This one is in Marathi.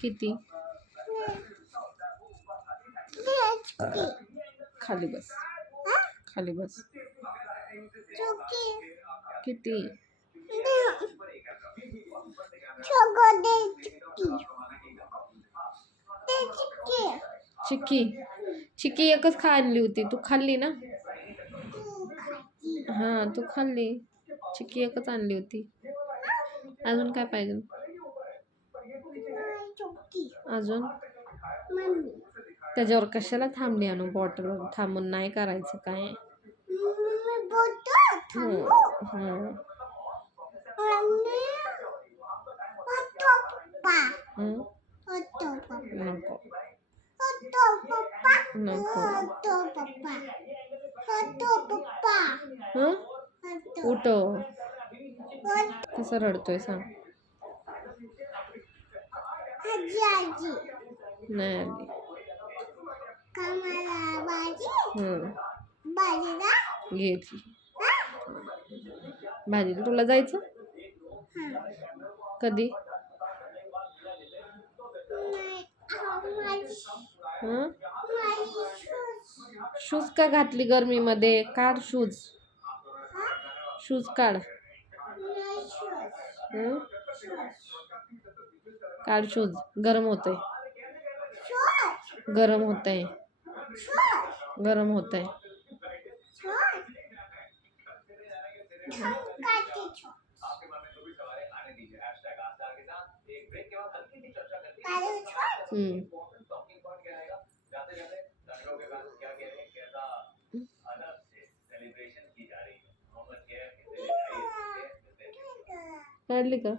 किती? खाली बस. खाली बस. किती? चिक्की. चिक्की एकच खाल्ली होती. तू खाल्ली ना? हा, तू खाल्ली. चिक्की एकच आणली होती. अजून काय पाहिजे? अजून? त्याच्यावर कशाला थांबली आणू बॉटल थांबून नाही करायचं काय? हं, हं. नको? उठव कसं रडतोय सांग. नाही. आली हं. घेतली भाजीला तुला जायचं? कधी? हं? शूज. का घातली गरमीमध्ये? काढ शूज. शूज काढ. हं? काढ शूज गरम होत आहे गरम होत आहे गरम होत आहे काढली का?